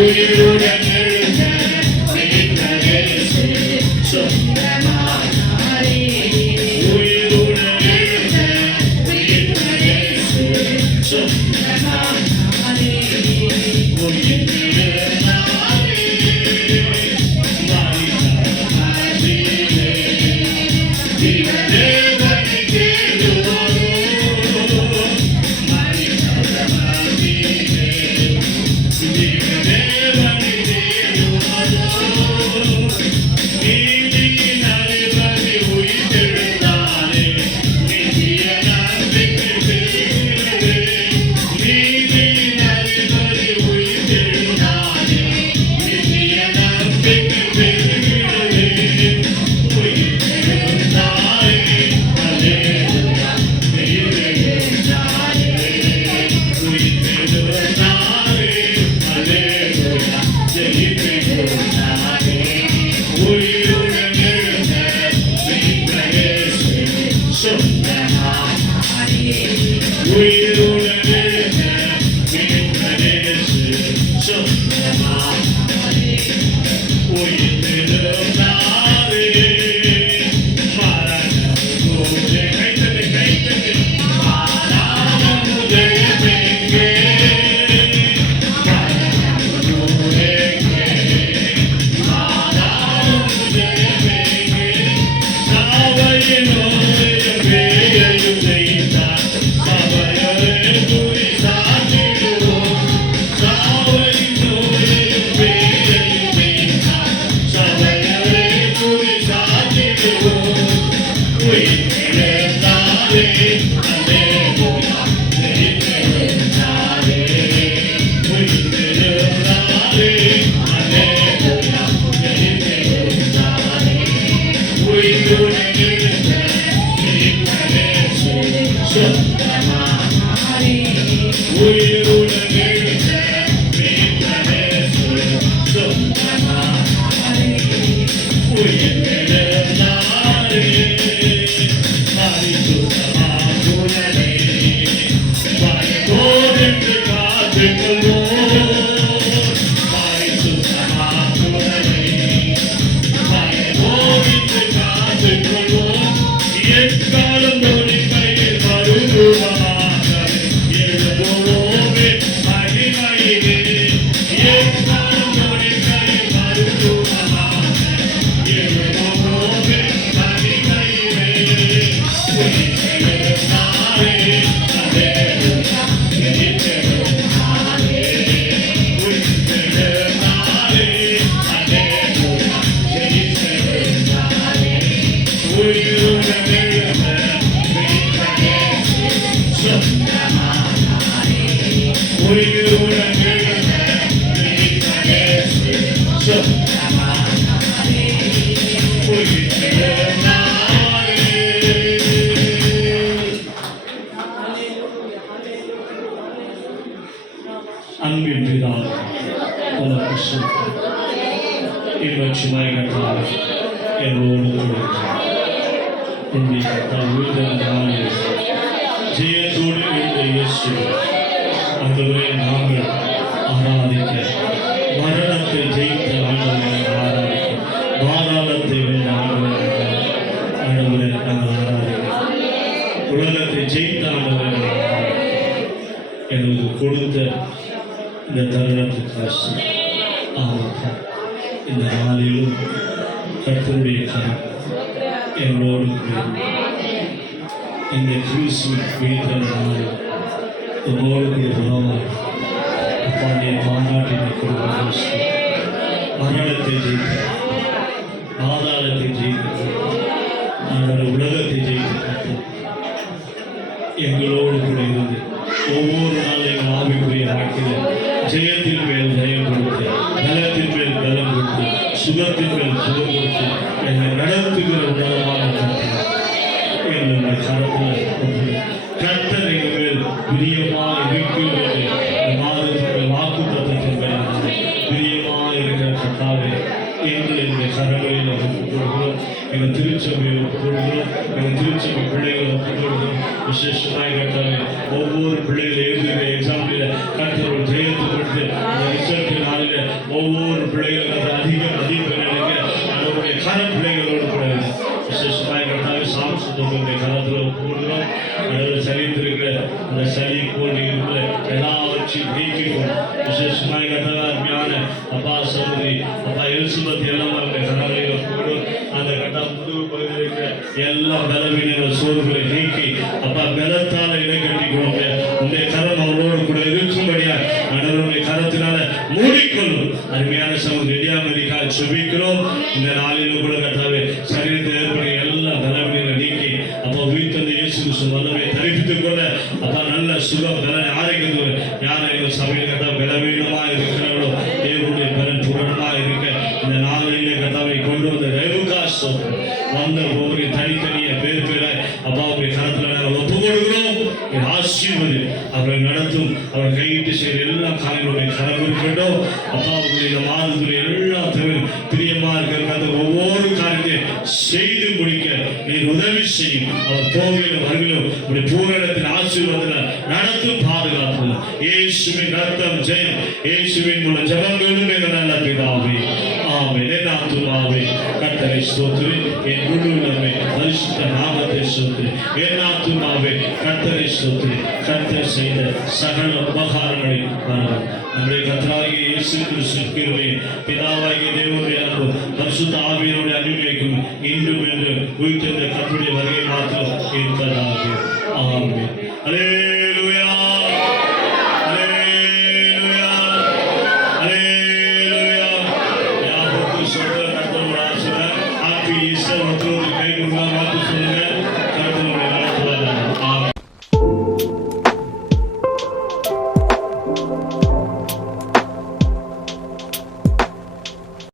உயிருடன் எழுந்த மீட்பரேசு சொந்தமானாரே. உயிருடன் எழுந்த மீட்பரேசு சொந்தமானாரே. உயிர்த்தெழுந்தாரே மரித்தவராசிலே தேவனை தேடுவோரோ மரித்தவராசிலே தேவனை தேடுவோரோ நீதியின் அதிபதி உயிர்த்தெழுந்தாரே நித்திய நம்பிக்கை பெறுகிறது. நீதியின் அதிபதி உயிர்த்தெழுந்தாரே நித்திய நம்பிக்கை பெறுகிறது. உயிர்த்தெழுந்தாரே அல்லேலூயா உயிர்த்தெழுந்தாரே உயிர்த்தெழுந்தாரே அல்லேலூயா ஜெயித்தெழுந்தாரே. உயிருடன் எழுந்த மீட்பரேசு சொந்தமானாரே. உயிருடன் எழுந்த மீட்பரேசு சொந்தமானாரே. உயிர்த்தெழுந்தாரே மரணம் மூஞ்சே கைத்தட்டு கைத்தட்டு மரணம் உதயமெங்கே மரணம் மூஞ்சேங்கே மரணம் உதயமெங்கே சாவையின் நோயையும் பேயையும் ஜெயித்தார் சபையரை துதி சாற்றிடுவோம். சாவையின் நோயையும் பேயையும் ஜெயித்தார் சபையரை துதி சாற்றிடுவோம். உயிர்த்தெழுந்தாரே அல்லேலூயா உயிர்த்தெழுந்தாரே உயிர்த்தெழுந்தாரே அல்லேலூயா உயிர்த்தெழுந்தாரே. உயிருடன் எழுந்த மீட்பரேசு சொந்தமானாரே. உயிருடன் எழுந்த மீட்பரேசு சொந்தமானாரே. உயிர்த்தெழுந்தாரே பரிசுத்தமாகுதலே பரிபூரணத்து காத்துக்கொள்வோம். பரிசுத்தமாகுதலே பரிபூரணத்து காத்துக்கொள்வோம். எக்காலம் தோழி கையில் வருகுவதாக எழுதுவோமே மகிமையிலே. எக்காலம் தோழி கையில் வருகுவதாக எழுதுவோமே மகிமையிலே. உயிர்த்தெழுந்தாரே அல்லேலூயா உயிர்த்தெழுந்தாரே உயிர்த்தெழுந்தாரே அல்லேலூயா உயிர்த்தெழுந்தாரே. உயிருடன் எழுந்த மீட்பரேசு சொந்தமானாரே. உயிருடன் எழுந்த மீட்பரேசு சொந்தமானாரே. உயிர்த்தெழுந்தாரே. அன்பின் பிதாவே உமக்கு ஸ்தோத்திரம். இன்பச்சுமாய் கர்த்தாவே என்னோடு கூட என்னை தான் உயிர்த்தெழுந்த நாளில் ஜெயத்தோடு எழுந்த இயேசு ஆண்டவரே நாங்கள் ஆராதிக்க மரணத்தை ஜெயித்த ஆண்டவரை ஆராதிக்க பாதாளத்தை வென்ற ஆண்டவரை நாங்கள் ஆராதிக்க உலகத்தை ஜெயித்த ஆண்டவரை எங்களுக்கு கொடுத்த இந்த தருணத்துக்கு ஆமாம். இந்த நாளிலும் கர்த்தருடைய கரம் எங்களோடு கூட இந்த கிறிஸ்துவின் உயிர்த்தெழுந்த நாளில் உங்களோடு கூட உறவாய் அப்பா நீ பாராட்டினை கொடுக்க மரணத்தை ஜெயித்த பாதாளத்தை ஜெயித்த நாங்கள் உலகத்தை ஜெயித்த எங்களோடு கூட இருந்து ஒவ்வொரு நாளும் எங்கள் ஆவிக்குரிய வாழ்க்கையில் ஜெயத்தின் மேல் ஜெயம் கொடுத்து பலத்தின் மேல் பலம் கொடுத்து சுகத்தின் மேல் சுகம் கொடுத்து என்னை நடத்துகிற உணர்வான எங்களுடைய கரத்தில் கர்த்தர் எங்கள் மேல் பிரியமாக இருக்கும் என்று மாதத்திற்கு வாக்கு தத்துவத்தின் மேல் பிரியமாக இருக்கிற கர்த்தாவே என்று எங்கள் கரங்களில் ஒப்புக் கொடுக்கிறோம். எங்கள் திருச்சபையை ஒப்புக் கொடுக்கிறோம். எங்கள் திருச்சபை பிள்ளைகளை ஒப்புக் கொடுக்கிறோம். விசேஷமாக கர்த்தாவே ஒவ்வொரு பிள்ளைகளை எழுதுகிற எக்ஸாம்பிள் கர்த்தர் ஒரு ஜெயத்தை கொடுத்து அந்த ரிசல்ட் நாளில் ஒவ்வொரு பிள்ளைகளுக்கு அதிக மதிப்பெண் எடுக்க அவருடைய கர பிள்ளைகளோடு கூட விசேஷமாக கட்டாக சாம்சத்துடைய கரத்தில் போடுகிறோம். அதில் சரித்திருக்கிற அந்த சளி போன்ற எல்லாவற்றையும் நீக்கிக்கும். விசேஷமாக கட்டாக அருமையான அப்பா சகோதரி அப்பா எலிசபெத் எல்லாம் அவருடைய கரங்களில் போடும். அந்த கட்டா முதுகு பகுதியில் இருக்கிற எல்லா பலவீனங்கள் சோர்வுகளை நீக்கி அப்பா பலத்தால் இடை கட்டி கொடுங்க. உடைய கரம் அவரோடு கூட இருக்கும்படியா ஆண்டவருடைய கரத்தினால மூடிக்கொள்ளும். அருமையான சகோதரி ரெடியாமரிக்கா சுபிக்கிறோம். இந்த நாளிலும் கூட கட்டாவே சரீரத்தில் ஏற்படுகிற எல்லா பலவீனங்களை நீக்கி அப்போ உயிர்த்தந்த இயேசு கிறிஸ்து வல்லமை தரிப்பித்துக் கொள்ள அப்பா நல்ல சுகம் பலனை ஆரோக்கியத்தோடு யாரும் சபையில் கட்டா பலவீனமா இருக்கிறார்களோ தேவனுடைய பலன் பூரணமா இருக்க இந்த நாளிலே கட்டாவை கொண்டு வந்த ரேணுகாசம் வந்த ஒவ்வொரு தனித்தனிய பேர் பேராய் அப்பாவுடைய கரத்தில் நாங்கள் ஒப்பு கொடுக்கிறோம். ஆசீர்வதி அவரை நடத்தும். அவர் கையிட்டு செய்கிற எல்லா காரியங்களுடைய கரம் இருக்கட்டும். அப்பாவுடைய இந்த மாதத்துடைய எல்லா தமிழ் பிரியமா இருக்கிற அந்த ஒவ்வொரு காரியத்தையும் செய்து முடிக்க நீர் உதவி செய்யும். அவர் போகையிலும் வருகிலும் உடைய பூரணத்தின் ஆசீர்வாதத்தில் நடத்தும் பாதுகாப்பு. இயேசுவின் ரத்தம் ஜெயம். இயேசுவின் மூலம் ஜெபங்களும் எங்கள் நல்ல பிதாவே ஆமென். என் ஆத்துமாவே கர்த்தரை ஸ்தோத்திரி. என் முழு உள்ளமே பரிசுத்த நாமத்தை ஸ்தோத்திரி. என் ஆத்துமாவே கர்த்தரை ஸ்தோத்திரி. கர்த்தர் செய்த சகல உபகாரங்களை மறவாதே. நம்முடைய கர்த்தராகிய இயேசு கிறிஸ்து கிருபையும் பிதாவாகிய தேவனுடைய அன்பும் பரிசுத்த ஆவியினுடைய அனுகிரகம் இன்றும் என்று உயிர்த்தெழுந்த கர்த்தருடைய வருகை மாத்திரம் இருப்பதாக. ஆமென். அல்லேலூயா. அல்லேலூயா. அல்லேலூயா. யாருக்கு சொல்ற கர்த்தருடைய ஆசீர்வாதம். Happy Easter. ஒருத்தரோடு கை கொடுங்க, வாக்கு சொல்லுங்க. கர்த்தருடைய நடத்துவார். ஆமென்.